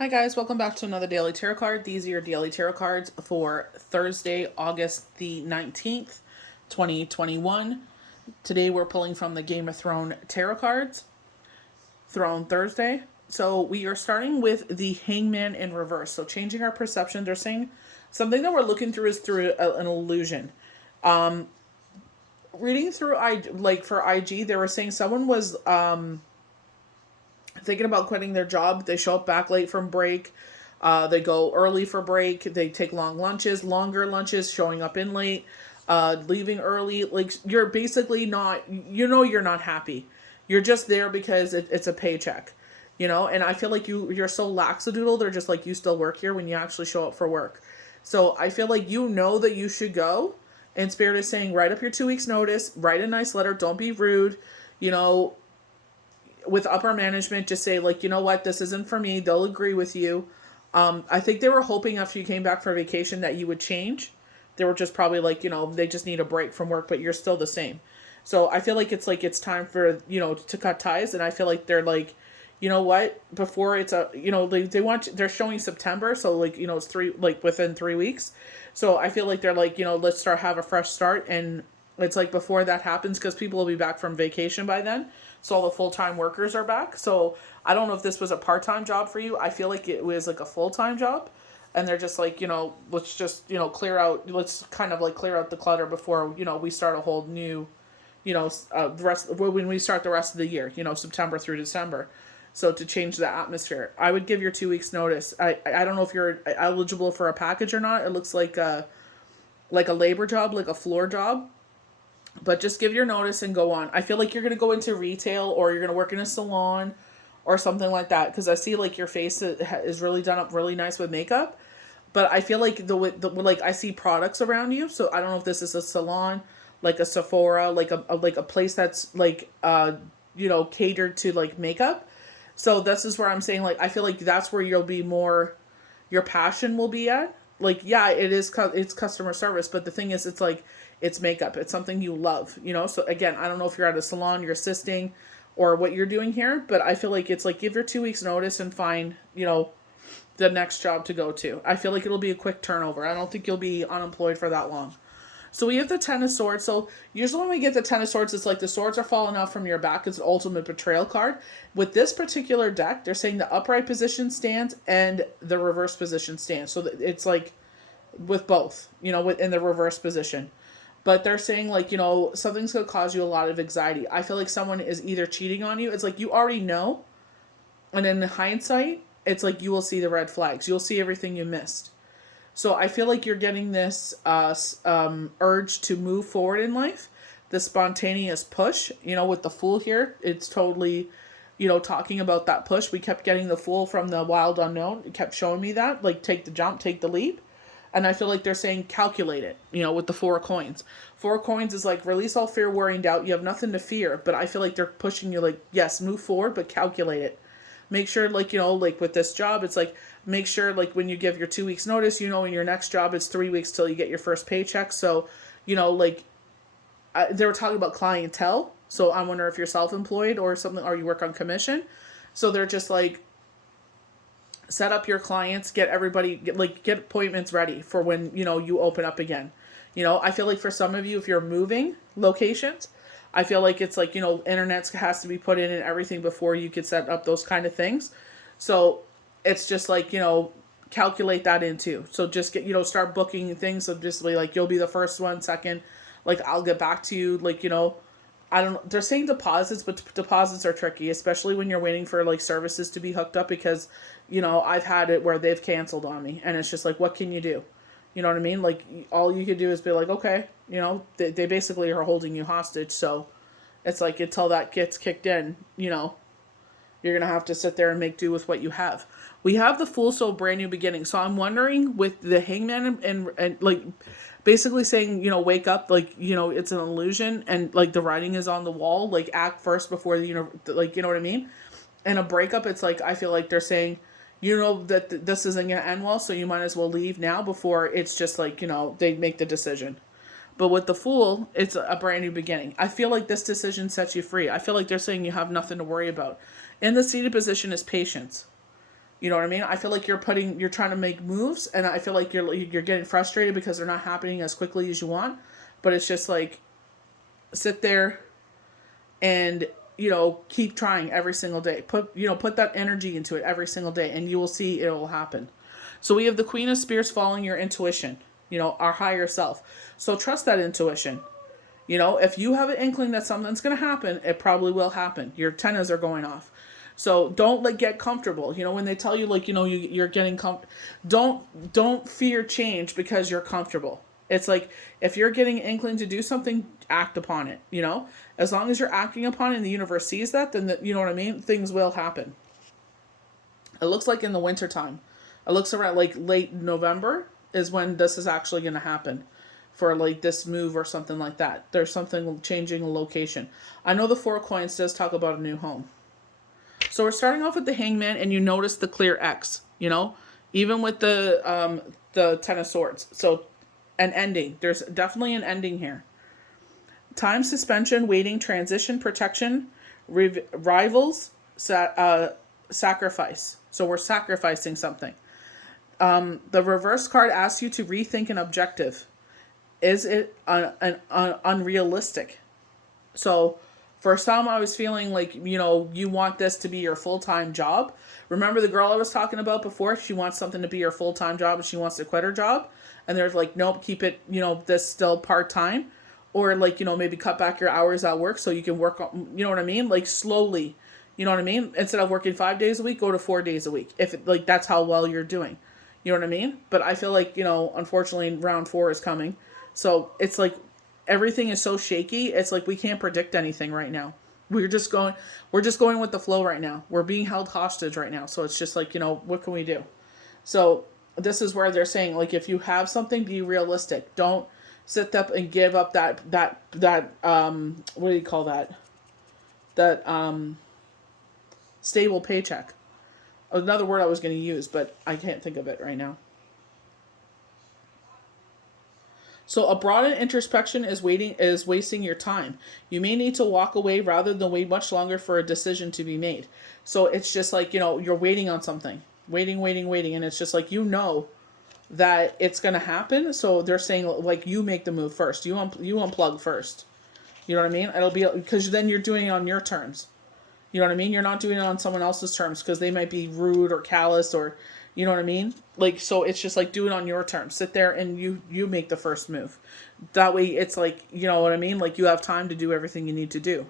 Hi guys, welcome back to another daily tarot card. These are your daily tarot cards for Thursday, August the 19th, 2021. Today we're pulling from the Game of Thrones tarot cards, Throne Thursday. So we are starting with the Hangman in reverse. So changing our perception, they're saying something that we're looking through is through an illusion. Reading through for IG, they were saying someone was thinking about quitting their job. They show up back late from break. They go early for break. They take longer lunches, showing up in late, leaving early. Like you're basically not, you're not happy. You're just there because it's a paycheck, And I feel like you're so laxadoodle. They're just like you still work here when you actually show up for work. So I feel like that you should go. And Spirit is saying write up your 2 weeks notice. Write a nice letter. Don't be rude. You know, with upper management, just say like, you know what, this isn't for me. They'll agree with you. I think they were hoping after you came back from vacation that you would change. They were just probably like, they just need a break from work, but you're still the same. So I feel like it's time for, to cut ties. And I feel like they're like, you know what, before it's they're showing September. So like, it's within 3 weeks. So I feel like they're like, let's have a fresh start. And it's like before that happens, because people will be back from vacation by then. So all the full-time workers are back. So I don't know if this was a part-time job for you. I feel like it was like a full-time job. And they're just like, let's just, let's kind of like clear out the clutter before, we start a whole new, when we start the rest of the year, September through December. So to change the atmosphere, I would give your 2 weeks notice. I don't know if you're eligible for a package or not. It looks like a labor job, like a floor job. But just give your notice and go on. I feel like you're going to go into retail, or you're going to work in a salon or something like that, because I see like your face is really done up really nice with makeup. But I feel like like I see products around you. So I don't know if this is a salon, like a Sephora, like a place that's like catered to like makeup. So this is where I'm saying, like, I feel like that's where you'll be more, your passion will be at. Like, yeah, it's customer service, but the thing is, it's like, it's makeup. It's something you love, So again, I don't know if you're at a salon, you're assisting, or what you're doing here, but I feel like it's like, give your 2 weeks notice and find, the next job to go to. I feel like it'll be a quick turnover. I don't think you'll be unemployed for that long. So we have the Ten of Swords. So usually when we get the Ten of Swords, it's like the swords are falling out from your back. It's an ultimate betrayal card. With this particular deck, they're saying the upright position stands and the reverse position stands. So it's like with both, in the reverse position. But they're saying like, something's going to cause you a lot of anxiety. I feel like someone is either cheating on you. It's like you already know. And in hindsight, it's like you will see the red flags. You'll see everything you missed. So I feel like you're getting this urge to move forward in life, the spontaneous push. With the Fool here, it's totally, talking about that push. We kept getting the Fool from the Wild Unknown. It kept showing me that, like, take the jump, take the leap. And I feel like they're saying calculate it, with the 4 coins. 4 coins is like release all fear, worry, and doubt. You have nothing to fear. But I feel like they're pushing you like, yes, move forward, but calculate it. Make sure, like, like with this job, it's like, make sure, like, when you give your 2 weeks notice, in your next job, it's 3 weeks till you get your first paycheck. So, like, they were talking about clientele. So I wonder if you're self-employed or something, or you work on commission. So they're just like, set up your clients, get everybody, get appointments ready for when, you open up again. I feel like for some of you, if you're moving locations, I feel like it's like, internet has to be put in and everything before you could set up those kind of things. So it's just like, calculate that in too. So just get, start booking things. So just like, you'll be the first one, second, like, I'll get back to you. Like, I don't know. They're saying deposits, but deposits are tricky, especially when you're waiting for like services to be hooked up, because, I've had it where they've canceled on me, and it's just like, what can you do? You know what I mean? Like, all you could do is be like, okay, they basically are holding you hostage. So it's like, until that gets kicked in, you're going to have to sit there and make do with what you have. We have the Fool, so brand new beginning. So I'm wondering with the Hangman and like basically saying, wake up, like, it's an illusion, and like the writing is on the wall, like act first before like, you know what I mean? And a breakup, it's like, I feel like they're saying, that this isn't going to end well, so you might as well leave now before it's just like, they make the decision. But with the Fool, it's a brand new beginning. I feel like this decision sets you free. I feel like they're saying you have nothing to worry about. In the seated position is patience. You know what I mean? I feel like you're trying to make moves, and I feel like you're getting frustrated because they're not happening as quickly as you want. But it's just like, sit there and, keep trying every single day. Put that energy into it every single day, and you will see it will happen. So we have the Queen of Spears following your intuition, our higher self. So trust that intuition. If you have an inkling that something's going to happen, it probably will happen. Your antennas are going off. So don't get comfortable. When they tell you you're getting don't fear change because you're comfortable. It's like, if you're getting an inkling to do something, act upon it. As long as you're acting upon it and the universe sees that, then you know what I mean? Things will happen. It looks like in the wintertime. It looks around late November is when this is actually going to happen for this move or something like that. There's something changing a location. I know the Four of Coins does talk about a new home. So we're starting off with the Hangman, and you notice the clear X, even with the Ten of Swords. So an ending. There's definitely an ending here. Time, suspension, waiting, transition, protection, rivals, sacrifice. So we're sacrificing something. The reverse card asks you to rethink an objective. Is it unrealistic? So for some, I was feeling like, you want this to be your full-time job. Remember the girl I was talking about before? She wants something to be her full-time job and she wants to quit her job. And they're like, nope, keep it, this still part-time. Or maybe cut back your hours at work so you can work on, you know what I mean? Slowly, you know what I mean? Instead of working 5 days a week, go to 4 days a week. If that's how well you're doing. You know what I mean? But I feel like, unfortunately round 4 is coming. So it's like everything is so shaky. It's like we can't predict anything right now. We're just going with the flow right now. We're being held hostage right now. So it's just like, what can we do? So this is where they're saying, if you have something, be realistic. Don't sit up and give up that what do you call that? That stable paycheck. Another word I was going to use, but I can't think of it right now. So a broadened introspection is wasting your time. You may need to walk away rather than wait much longer for a decision to be made. So it's just like, you're waiting on something. Waiting. And it's just like, that it's going to happen. So they're saying, you make the move first. You unplug first. You know what I mean? It'll be, because then you're doing it on your terms. You know what I mean? You're not doing it on someone else's terms because they might be rude or callous or, you know what I mean? So it's just do it on your terms. Sit there and you make the first move. That way it's you know what I mean? You have time to do everything you need to do.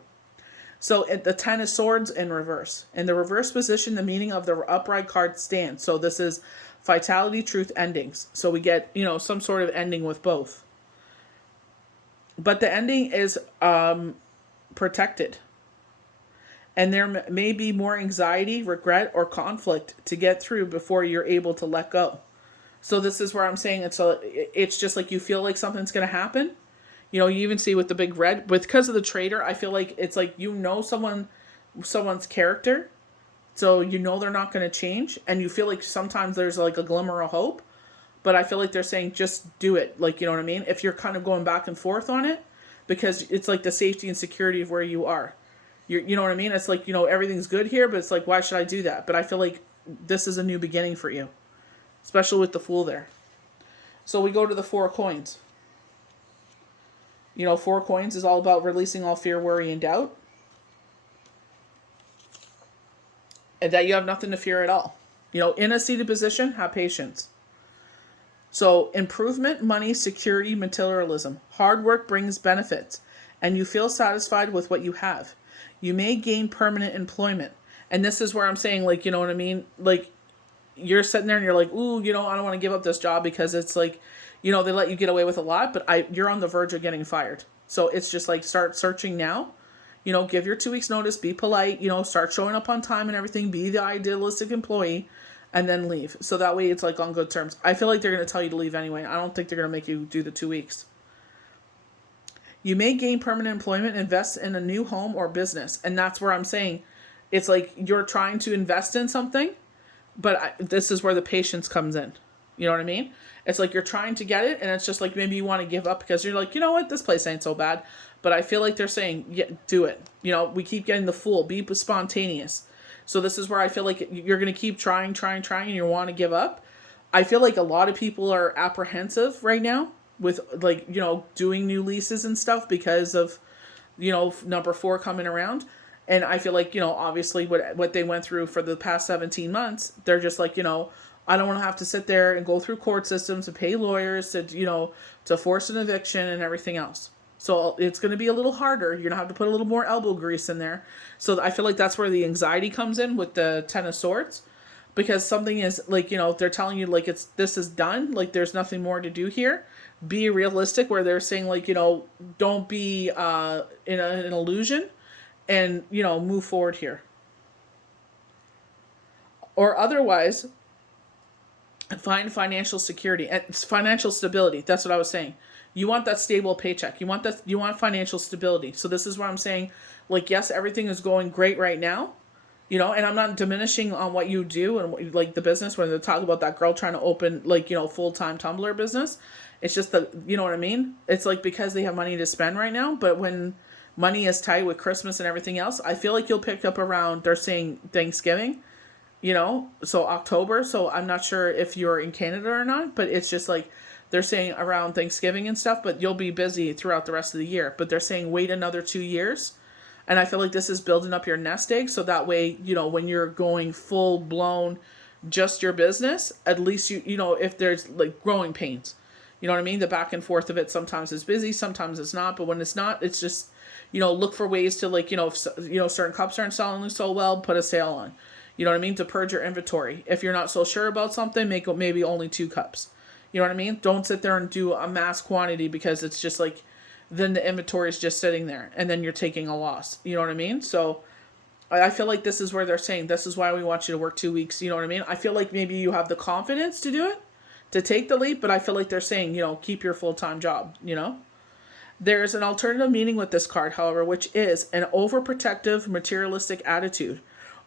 So the Ten of Swords in reverse. In the reverse position, the meaning of the upright card stands. So this is vitality, truth, endings. So we get, some sort of ending with both. But the ending is protected. And there may be more anxiety, regret, or conflict to get through before you're able to let go. So this is where I'm saying it's just you feel like something's going to happen. You even see with the big red, because of the traitor, I feel like it's someone's character. So they're not going to change. And you feel like sometimes there's a glimmer of hope. But I feel like they're saying just do it. You know what I mean? If you're kind of going back and forth on it, because it's the safety and security of where you are. You know what I mean? It's everything's good here, but it's why should I do that? But I feel like this is a new beginning for you, especially with the Fool there. So we go to the Four of Coins. Four of Coins is all about releasing all fear, worry, and doubt. And that you have nothing to fear at all. In a seated position, have patience. So improvement, money, security, materialism. Hard work brings benefits, and you feel satisfied with what you have. You may gain permanent employment. And this is where I'm saying, you know what I mean? You're sitting there and you're like, ooh, I don't want to give up this job because it's they let you get away with a lot, but you're on the verge of getting fired. So it's just start searching now. Give your 2 weeks notice, be polite, start showing up on time and everything, be the idealistic employee, and then leave. So that way it's on good terms. I feel like they're going to tell you to leave anyway. I don't think they're going to make you do the 2 weeks. You may gain permanent employment, invest in a new home or business. And that's where I'm saying it's you're trying to invest in something, but this is where the patience comes in. You know what I mean? It's you're trying to get it, and it's just maybe you want to give up because you're you know what, this place ain't so bad. But I feel like they're saying, yeah, do it. We keep getting the Fool. Be spontaneous. So this is where I feel like you're going to keep trying, and you want to give up. I feel like a lot of people are apprehensive right now with like, doing new leases and stuff because of, number 4 coming around. And I feel like, obviously what they went through for the past 17 months, they're just like, I don't want to have to sit there and go through court systems and pay lawyers to, to force an eviction and everything else. So it's going to be a little harder. You're going to have to put a little more elbow grease in there. So I feel like that's where the anxiety comes in with the 10 of Swords. Because something is like, they're telling you like this is done. Like there's nothing more to do here. Be realistic where they're saying like, don't be in an illusion and, move forward here. Or otherwise, find financial security and financial stability. That's what I was saying. You want that stable paycheck. You want financial stability. So this is what I'm saying. Like, yes, everything is going great right now. And I'm not diminishing on what you do and what, like the business when they talk about that girl trying to open like, full-time Tumblr business. It's just you know what I mean? It's like because they have money to spend right now, but when money is tight with Christmas and everything else, I feel like you'll pick up around, they're saying Thanksgiving, so October. So I'm not sure if you're in Canada or not, but it's just like they're saying around Thanksgiving and stuff, but you'll be busy throughout the rest of the year. But they're saying wait another 2 years. And I feel like this is building up your nest egg. So that way, when you're going full blown, just your business, at least if there's like growing pains, you know what I mean? The back and forth of it sometimes is busy, sometimes it's not. But when it's not, it's just, look for ways to like, if certain cups aren't selling so well, put a sale on. You know what I mean? To purge your inventory. If you're not so sure about something, make maybe only 2 cups. You know what I mean? Don't sit there and do a mass quantity because it's just like, then the inventory is just sitting there and then you're taking a loss. You know what I mean? So I feel like this is where they're saying, this is why we want you to work 2 weeks. You know what I mean? I feel like maybe you have the confidence to do it, to take the leap, but I feel like they're saying, keep your full-time job, There's an alternative meaning with this card, however, which is an overprotective, materialistic attitude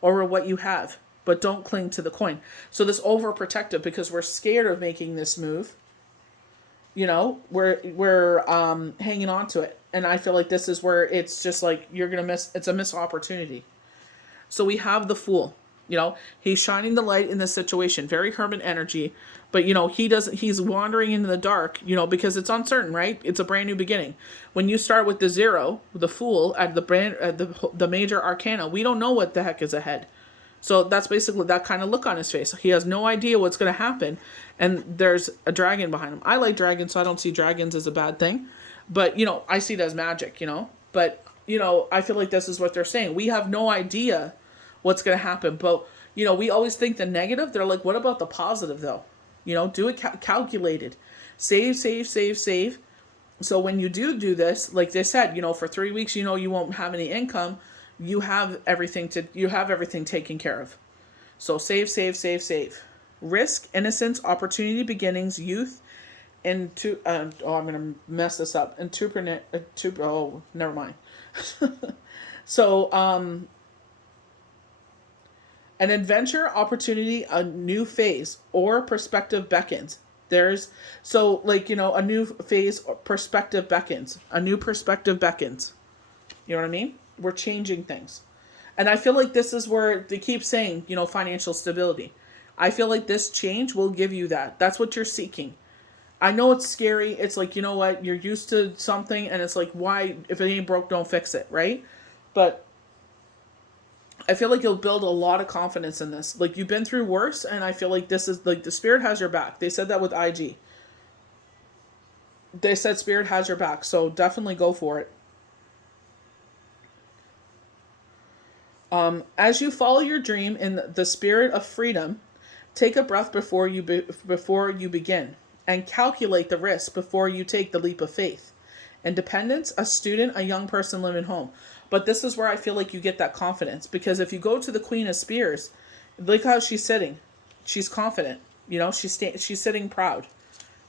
over what you have, but don't cling to the coin. So this overprotective, because we're scared of making this move, we're hanging on to it. And I feel like this is where it's just like, you're going to it's a missed opportunity. So we have the Fool, he's shining the light in this situation, very hermit energy, but he's wandering into the dark, because it's uncertain, right? It's a brand new beginning. When you start with the 0, the Fool at the major arcana, we don't know what the heck is ahead. So that's basically that kind of look on his face. He has no idea what's going to happen. And there's a dragon behind him. I like dragons, so I don't see dragons as a bad thing. But, I see it as magic, But, I feel like this is what they're saying. We have no idea what's going to happen. But, we always think the negative. They're like, what about the positive, though? Do it calculated. Save, save, save, save. So when you do this, like they said, for 3 weeks, you won't have any income. You have everything taken care of. So save, save, save, save. Risk, innocence, opportunity, beginnings, youth, and I'm gonna mess this up. Never mind. So an adventure, opportunity, a new phase, or perspective beckons. A new phase or perspective beckons. A new perspective beckons. You know what I mean? We're changing things. And I feel like this is where they keep saying, financial stability. I feel like this change will give you that. That's what you're seeking. I know it's scary. It's like, you know what? You're used to something and it's like, why? If it ain't broke, don't fix it, right? But I feel like you'll build a lot of confidence in this. Like you've been through worse and I feel like this is like the spirit has your back. They said that with IG. They said spirit has your back. So definitely go for it. As you follow your dream in the spirit of freedom, take a breath before you begin, and calculate the risk before you take the leap of faith. Independence, a student, a young person living home. But this is where I feel like you get that confidence, because if you go to the Queen of Spears, look how she's sitting. She's confident. She's sitting proud.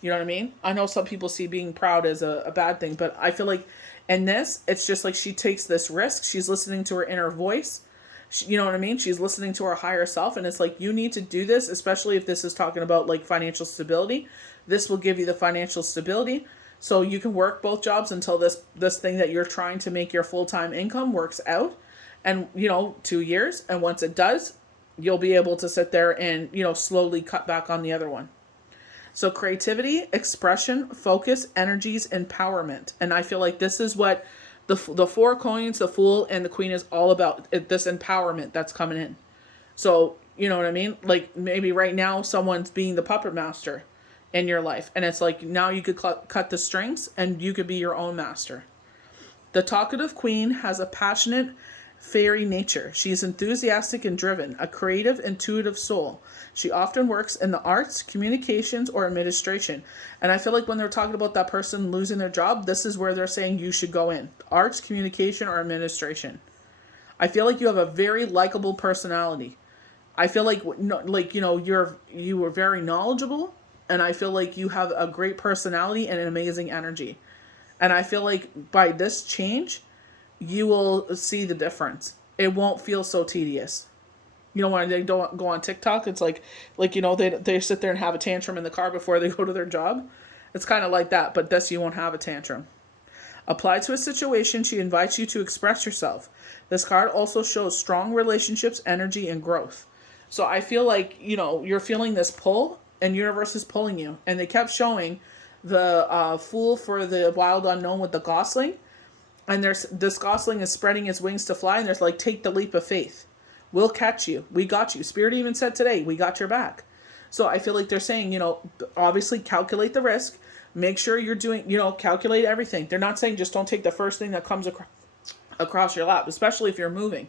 You know what I mean? I know some people see being proud as a bad thing, but I feel like in this, it's just like she takes this risk. She's listening to her inner voice. You know what I mean? She's listening to her higher self, and it's like, you need to do this, especially if this is talking about like financial stability. This will give you the financial stability, so you can work both jobs until this thing that you're trying to make your full-time income works out. And, 2 years. And once it does, you'll be able to sit there and, slowly cut back on the other one. So creativity, expression, focus, energies, empowerment. And I feel like this is what the four coins, the Fool, and the Queen is all about. This empowerment that's coming in. So, you know what I mean? Like maybe right now someone's being the puppet master in your life. And it's like now you could cut the strings and you could be your own master. The talkative Queen has a passionate fairy nature. She is enthusiastic and driven, a creative, intuitive soul. She often works in the arts, communications, or administration. And I feel like when they're talking about that person losing their job, this is where they're saying you should go in. Arts, communication, or administration. I feel like you have a very likable personality. I feel like you were very knowledgeable, and I feel like you have a great personality and an amazing energy. And I feel like by this change, you will see the difference. It won't feel so tedious. When they don't go on TikTok, it's like they sit there and have a tantrum in the car before they go to their job. It's kind of like that, but this you won't have a tantrum. Applied to a situation, she invites you to express yourself. This card also shows strong relationships, energy, and growth. So I feel like, you're feeling this pull and universe is pulling you. And they kept showing the Fool for the wild unknown with the gosling. And this gosling is spreading its wings to fly. And there's like, take the leap of faith. We'll catch you. We got you. Spirit even said today, we got your back. So I feel like they're saying, obviously calculate the risk. Make sure you're doing, calculate everything. They're not saying just don't take the first thing that comes across your lap, especially if you're moving,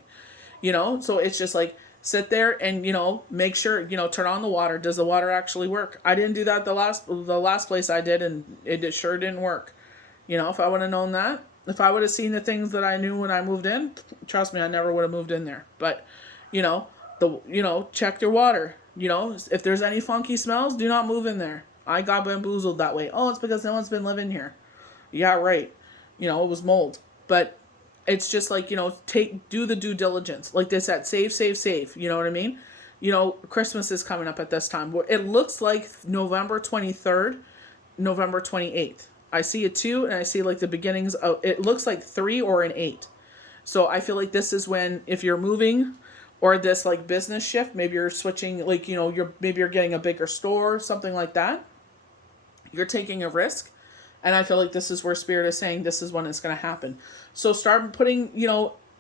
So it's just like, sit there and, make sure, turn on the water. Does the water actually work? I didn't do that the last place I did, and it sure didn't work. If I would have known that, if I would have seen the things that I knew when I moved in, trust me, I never would have moved in there. But, check your water. If there's any funky smells, do not move in there. I got bamboozled that way. Oh, it's because no one's been living here. Yeah, right. It was mold. But it's just like, do the due diligence. Like they said, save. You know what I mean? Christmas is coming up at this time. It looks like November 23rd, November 28th. I see a 2 and I see like the beginnings of, it looks like 3 or an 8. So I feel like this is when, if you're moving or this like business shift, maybe you're switching, like, you're getting a bigger store, something like that. You're taking a risk. And I feel like this is where Spirit is saying this is when it's going to happen. So start putting,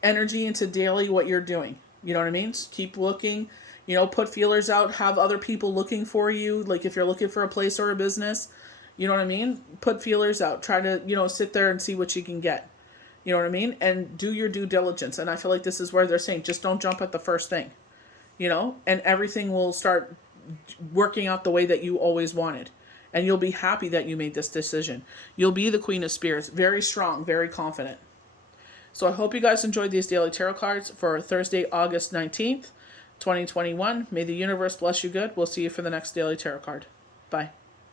energy into daily what you're doing. You know what I mean? Just keep looking, put feelers out, have other people looking for you. Like if you're looking for a place or a business, you know what I mean? Put feelers out. Try to, sit there and see what you can get. You know what I mean? And do your due diligence. And I feel like this is where they're saying, just don't jump at the first thing, and everything will start working out the way that you always wanted. And you'll be happy that you made this decision. You'll be the Queen of Spirits. Very strong, very confident. So I hope you guys enjoyed these daily tarot cards for Thursday, August 19th, 2021. May the universe bless you good. We'll see you for the next daily tarot card. Bye.